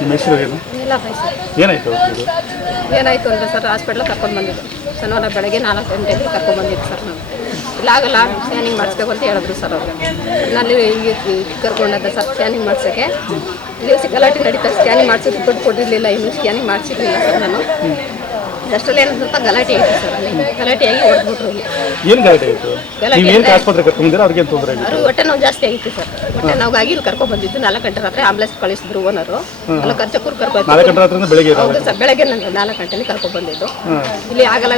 ನಿಮ್ಮ ಹೆಸರು ಏನು? ಇಲ್ಲ ಬೈ ಸರ್. ಏನಾಯ್ತು ಇದು? ಏನಾಯಿತು ಅಂದರೆ ಸರ್ ಹಾಸ್ಪಿಟ್ಲಿಗೆ ಕರ್ಕೊಂಡು ಬಂದಿದ್ದು ಶನಿವಾರ ಬೆಳಗ್ಗೆ 4 ಗಂಟೆಗೆ ಕರ್ಕೊಂಡು ಬಂದಿದ್ದು ಸರ್ ನಾನು. ಇಲ್ಲ ಆಗಲ್ಲ ಸ್ಕ್ಯಾನಿಂಗ್ ಮಾಡಿಸ್ಬೇಕು ಅಂತ ಹೇಳಿದ್ರು ಸರ್ ಅವರು. ನಲ್ಲಿ ಈಗ ಕರ್ಕೊಂಡಂತೆ ಸರ್ ಸ್ಕ್ಯಾನಿಂಗ್ ಮಾಡಿಸೋಕ್ಕೆ. ಇಲ್ಲಿ ಗಲಾಟೆ ನಡೀತಾ ಸ್ಕ್ಯಾನಿಂಗ್ ಮಾಡಿಸೋದು ದುಡ್ಡು ಕೊಟ್ಟಿರಲಿಲ್ಲ, ಇನ್ನೂ ಸ್ಕ್ಯಾನಿಂಗ್ ಮಾಡಿಸಿರಲಿಲ್ಲ ಸರ್ ನಾನು. ಅಷ್ಟರಲ್ಲಿ ಏನಂತ ಸ್ವಲ್ಪ ಗಲಾಟೆ ಆಯಿತು ಸರ್. ಅಲ್ಲಿ ಗಲಾಟೆಯಾಗಿ ಹೊಡೆದ್ಬಿಟ್ರು. ಏನು ಗಲಾಟೆ ಆಯಿತು? ನೀವು ಏನು ಆಸ್ಪತ್ರೆಗೆ ಕರ್ಕೊಂಡಿದ್ದೀರಾ? ಅವ್ರಿಗೇನು ತೊಂದರೆ ಆಗಿತ್ತು? ಅವರು ಹೊಟ್ಟೆ ನೋವು ಜಾಸ್ತಿ ಆಗಿತ್ತು ಸರ್. ಹೊಟ್ಟೆ ನೋವಾಗಿ ಇಲ್ಲಿ ಕರ್ಕೊಂಡು ಬಂದಿದ್ದು 4 ಗಂಟೆ ರಾತ್ರಿ ಆಂಬುಲೆನ್ಸ್ ಕಳಿಸಿದ್ರು ಓನರು. ಅಲ್ಲ ಖರ್ಚಕ್ಕೂರು 4 ಗಂಟೆ ರಾತ್ರಿ ಬೆಳಗ್ಗೆ? ಹೌದು ಸರ್, ಬೆಳಗ್ಗೆ 4 ಗಂಟೆಲಿ ಕರ್ಕೊಂಡು ಬಂದಿದ್ದು. ಇಲ್ಲಿ ಆಗಲ್ಲ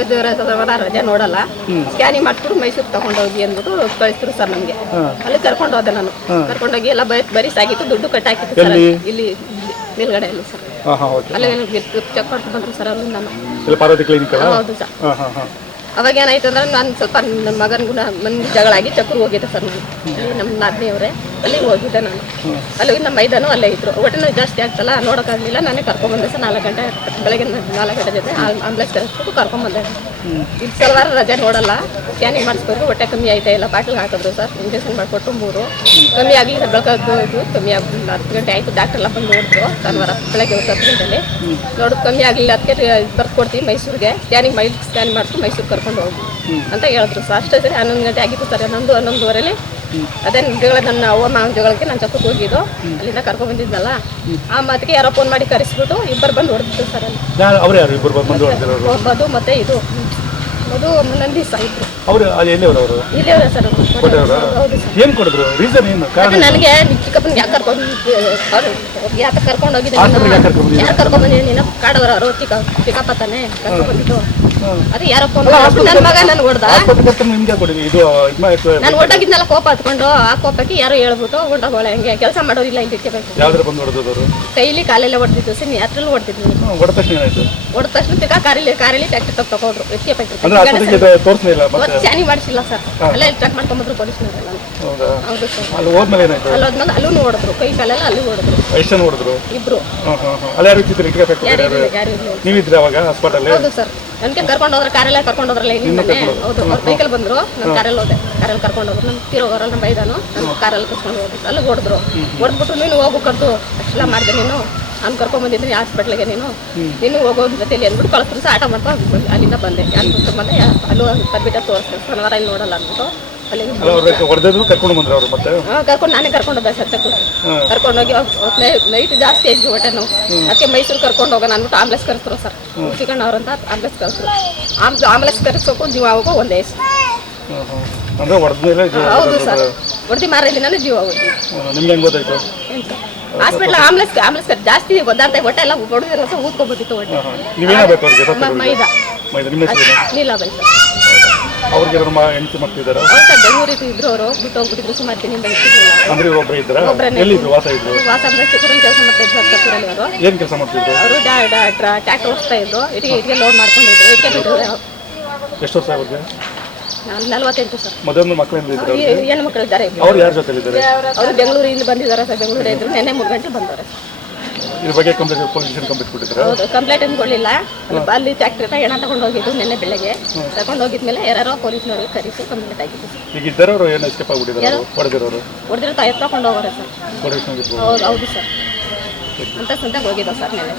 ರಜೆ ನೋಡಲ್ಲ, ಸ್ಕ್ಯಾನಿಂಗ್ ಮಾಡಿಸ್ಬಿಟ್ಟು ಮೈಸೂರು ತಗೊಂಡೋಗಿ ಅಂದ್ಬಿಟ್ಟು ಕಳಿಸಿದ್ರು ಸರ್ ನಮಗೆ. ಅಲ್ಲಿ ಕರ್ಕೊಂಡು ಹೋದೆ ನಾನು. ಕರ್ಕೊಂಡೋಗಿ ಎಲ್ಲ ಬರೀ ಸಾಗಿತ್ತು, ದುಡ್ಡು ಕಟ್ಟಾಕಿತ್ತು ಸರ್. ಇಲ್ಲಿ ಮೇಲ್ಗಡೆಯಲ್ಲಿ ಸರ್ ಅಲ್ಲೇ ಚೆಕ್ ಮಾಡ್ಕೊಂಡು ಬಂದ್ರು ಸರ್ ಅವರು. ನಾನು ಪಾರ್ವತಿ ಕ್ಲಿನಿಕ್. ಹೌದು ಸರ್. ಅವಾಗ ಏನಾಯ್ತು ಅಂದ್ರೆ ನಾನು ಸ್ವಲ್ಪ ನನ್ನ ಮಗನಿಗೂ ಮಂದಿ ಜಗಳ ಆಗಿ ಚಕ್ರು ಹೋಗಿದ್ದೆ ಸರ್. ನಾನು ಅಲ್ಲಿ ನಮ್ಮ ನಾದಿನಿಯವರೇ ಅಲ್ಲಿಗೆ ಹೋಗಿದ್ದೆ ನಾನು. ಅಲ್ಲಿ ನಮ್ಮ ಮೈದಾನು ಅಲ್ಲೇ ಇದ್ರು. ಹೊಟ್ಟೆ ಜಾಸ್ತಿ ಆಗ್ತಲ್ಲ, ನೋಡೋಕ್ಕಾಗಲಿಲ್ಲ. ನಾನೇ ಕರ್ಕೊಂಡ್ಬಂದೆ ಸರ್. 4 ಗಂಟೆ ಬೆಳಗ್ಗೆ 4 ಗಂಟೆ ಜೊತೆ ಆಂಬುಲೆನ್ಸ್ ಕಳಿಸ್ಬಿಟ್ಟು ಕರ್ಕೊಂಡ್ಬಂದೆ. ಇಲ್ಲಿ ಸಲವಾರ ರಜೆ ನೋಡಲ್ಲ, ಸ್ಕ್ಯಾನಿಂಗ್ ಮಾಡಿಸ್ಬೇಕು. ಹೊಟ್ಟೆ ಕಮ್ಮಿ ಆಯ್ತಾ ಇಲ್ಲ, ಬಾಟ್ಲಿಗೆ ಹಾಕಿದ್ರು ಸರ್. ಇಂಜೆಕ್ಷನ್ ಮಾಡಿಕೊಟ್ಟು 3 ಕಮ್ಮಿ ಆಗಲಿಲ್ಲ. ಬೆಳಗ್ಗೆ ಕಮ್ಮಿ ಆಗಲಿಲ್ಲ. 10 ಗಂಟೆ ಆಯಿತು. ಡಾಕ್ಟರ್ ಎಲ್ಲ ಬಂದು ನೋಡಿದ್ರು ಶನಿವಾರ ಬೆಳಗ್ಗೆ 10 ಗಂಟೆಲಿ. ನೋಡೋದು ಕಮ್ಮಿ ಆಗಲಿಲ್ಲ, ಅದಕ್ಕೆ ಬರ್ಕೊಡ್ತೀವಿ ಮೈಸೂರಿಗೆ. ಸ್ಕ್ಯಾನಿಂಗ್ ಮಾಡಿಸ್ಬಿಟ್ಟು ಮೈಸೂರು ಕರ್ಕೊಂಡು ಹೋಗಿ ಅಂತ ಹೇಳಿದ್ರು ಸರ್. ಅಷ್ಟೇ ಸರಿ 11 ಗಂಟೆ ಆಗಿತ್ತು ಸರ್. 11:30 ಅದೇ ಜಗಳ ನನ್ನ ಅವ್ವ ಮಾವನ ಜಗಳಕ್ಕೆ ನಾನು ಚಕ್ಕಕ್ಕೆ ಹೋಗಿದ್ದು. ಅಲ್ಲಿಂದ ಕರ್ಕೊಂಡು ಬಂದಿದ್ನಲ್ಲ, ಆ ಮಾತಿಗೆ ಯಾರೋ ಫೋನ್ ಮಾಡಿ ಕರೆಸ್ಬಿಟ್ಟು ಇಬ್ಬರು ಬಂದು ಹೊಡೆದಿತ್ತು ಸರ್. ಅಲ್ಲಿ ಮಧು ಮತ್ತೆ ಇದು ಮಧು ನಂದಿ ಸಾಯಿದ್ರು. ಇಲ್ಲೇ ಸರ್. ಹೌದು ಸರ್. ಏನು ಕೊಡಿದ್ರು? ರೀಸನ್ ಏನು? ನನಗೆ ಚಿಕ್ಕಪ್ಪನ ಯಾಕೆ ಕರ್ಕೊಂಡು ಹೋಗಿದ್ದೆ? ಯಾರು ಕರ್ಕೊಂಡು ಬಂದಿದ್ದೀನಿ? ನೀನು ಕಾಡವರ ಅವರು ಚಿಕ್ಕಪ್ಪ ತಾನೆ ಕರ್ಕೊಂಡು ಬಂದಿದ್ದು. ಅದು ಯಾರೋ ಫೋನ್ ನನ್ನ ಮಗ ನಾನು ಹೊಡೆದ. ನಾನು ಹೊಟ್ಟೋಗಿದ್ನಲ್ಲ, ಕೋಪ ಹತ್ಕೊಂಡು. ಆ ಕೋಪಕ್ಕೆ ಯಾರು ಹೇಳ್ಬಿಟ್ಟು ಹೊಂಟೋಗೋಳೆ. ಹಂಗೆ ಕೆಲಸ ಮಾಡೋದಿಲ್ಲ ಇಲ್ಲಿ ಇಟ್ಕೋಬೇಕು. ಕೈಲಿ ಕಾಲೆಲ್ಲ ಹೊಡೆದಿದ್ದು ಸರ್. ಅದ್ರಲ್ಲೂ ಹೊಡೆದಿದ್ದು. ಹೊಡೆದ ತಕ್ಷಣ ತಿಕ್ಕ ಕಾರಲ್ಲಿ ಟ್ಯಾಕ್ಟರ್ ತಗೊಂಡ್ರು. ಸ್ಕ್ಯಾನಿಂಗ್ ಮಾಡಿಸಿಲ್ಲ ಸರ್. ಅಲ್ಲೇ ಚೆಕ್ ಮಾಡ್ಕೊಂಡ್ಬಂದ್ರು ಪೊಲೀಸ್ನವರೆಲ್ಲ. ಹೌದು ಸರ್. ಅಲ್ಲೋದ್ಮೇಲೆ ಅಲ್ಲೂ ಹೊಡೆದ್ರು. ಕೈ ಕಾಲೆಲ್ಲ ಅಲ್ಲಿ ಹೊಡೆದ್ರು. ಇಬ್ರು. ಹೌದು ಸರ್. ನನಗೆ ಕರ್ಕೊಂಡು ಹೋದ್ರೆ ಕಾರೆಲ್ಲ ಕರ್ಕೊಂಡು ಹೋದ್ರಲ್ಲ ಇನ್ನೊಂದೇ. ಹೌದು, ಅವ್ರು ಬೈಕಲ್ಲಿ ಬಂದರು. ನಾನು ಕಾರಲ್ಲಿ ಹೋದೆ. ಕಾರಲ್ಲಿ ಕರ್ಕೊಂಡು ಹೋದ್ರು. ನಮ್ಮ ತಿರೋಗರಲ್ಲ ನಮ್ಮ ಮೈದಾನು. ನಾನು ಕಾರಲ್ಲಿ ಕರ್ಕೊಂಡು ಹೋದ್ರು. ಅಲ್ಲಿ ಹೊಡೆದ್ರು. ಹೊಡೆದ್ಬಿಟ್ಟು ನೀನು ಹೋಗ್ಬೇಕಂತು ಅಷ್ಟೆಲ್ಲ ಮಾಡಿದೆ. ನೀನು ನಾನು ಕರ್ಕೊಂಡ್ಬಂದಿದ್ದೀನಿ ಹಾಸ್ಪಿಟ್ಲಿಗೆ. ನೀನು ಹೋಗೋದು ಜೊತೆಲಿ ಅಂದ್ಬಿಟ್ಟು ಕಳಿಸ್ರು ಸಹ. ಆಟ ಮಾಡ್ಕೊಂಡು ಅಲ್ಲಿಂದ ಬಂದೆ. ಯಾರು ಬಂದೆ ಅಲ್ಲೂ ಬರ್ಬಿಟ್ಟ ತೋರಿಸ್ತಾರೆ. ಶನಿವಾರ ಇಲ್ಲಿ ನೋಡಲ್ಲ ಅಂದ್ಬಿಟ್ಟು ಕರ್ಕೊಂಡು ನಾನೇ ಕರ್ಕೊಂಡೋದೆ ಸರ್. ಕರ್ಕೊಂಡೋಗಿ ನೈಟ್ ಜಾಸ್ತಿ ಆಯ್ತು ಹೊಟ್ಟೆ ನೋವು. ಅದಕ್ಕೆ ಮೈಸೂರು ಕರ್ಕೊಂಡು ಹೋಗೋಣ ಅಂದ್ಬಿಟ್ಟು ambulance ಕರೆಸ್ರು sir. Chikkanna ಅವ್ರಂತ ambulance ಕರೆಸ್ರು. Ambulance ಕರೆಸೋಕು ಜೀವ ಹೋಗೋ ಒಂದೇ ಹೌದು ಸರ್. ಹೊಡೆದು ಮಾರನೇ ದಿನ ಜೀವ ಹೋಗಿ ಹಾಸ್ಪಿಟ್ಲ್ ಆಂಬುಲೆನ್ಸ್ ಜಾಸ್ತಿ ಗೊತ್ತಾಗ್ತಾ ಹೊಟ್ಟೆ ಎಲ್ಲ ಹೊಡೆದಿರೋ ಸಹ ಊದ್ಕೊಬಿಟ್ಟಿತ್ತು ಹೊಟ್ಟೆ. ನೀಲ ಬೈ ಸರ್. ಬೆಂಗಳೂರಿಗೆ ಇದ್ರು. ಅವರು ಬಿಟ್ಟು ಹೋಗ್ಬಿಟ್ಟಿದ್ರು ಸುಮಾರು ದಿನದಿಂದ. ವಾಸ ಅಂದ್ರೆ ಚಿಕ್ಕೂರಲ್ಲಿ ಕೆಲಸ ಮಾಡ್ತಾ ಇದ್ರು. ಅವರು ಟ್ರ್ಯಾಕ್ಟರ್ ಓಡಿಸ್ತಾ ಇದ್ರು. ಇಟ್ಟಿಗೆ ಲೋಡ್ ಮಾಡ್ಕೊಂಡಿದ್ರು. ಇಟ್ಟಿಗೆ ಬಿಟ್ಟಿದ್ರು. ಎಷ್ಟು ವರ್ಷ ಆಗುತ್ತೆ? 48 ಸರ್. ಹೆಣ್ಣು ಮಕ್ಕಳು ಇದ್ದಾರೆ. ಅವರು ಬೆಂಗಳೂರಿಂದ ಬಂದಿದ್ದಾರೆ ಸರ್. ಬೆಂಗಳೂರೇ ಇದ್ರು. ನೆನ್ನೆ 3 ಗಂಟೆ ಬಂದವರು. ಹೌದು, ಕಂಪ್ಲೇಂಟ್ ಏನು ಕೊಡಲಿಲ್ಲ. ಅಲ್ಲಿ ಟ್ಯಾಕ್ಟ್ರಿನ ಹೆಣ ತಗೊಂಡು ಹೋಗಿದ್ದು ನೆನ್ನೆ ಬೆಳಗ್ಗೆ. ತಗೊಂಡು ಹೋಗಿದ್ಮೇಲೆ ಯಾರೋ ಪೊಲೀಸ್ನವ್ರಿಗೆ ಕರೆಸಿ ಕಂಪ್ಲೇಂಟ್ ಆಗಿತ್ತು. ಹೊಡೆದಿರೋ ಎತ್ಕೊಂಡು ಹೋಗೋರೆ ಸರ್. ಹೌದು ಸರ್. ಅಂತ ಸಂತಾಗ ಹೋಗಿದ್ದ ಸರ್ ನೆನ್ನೆ.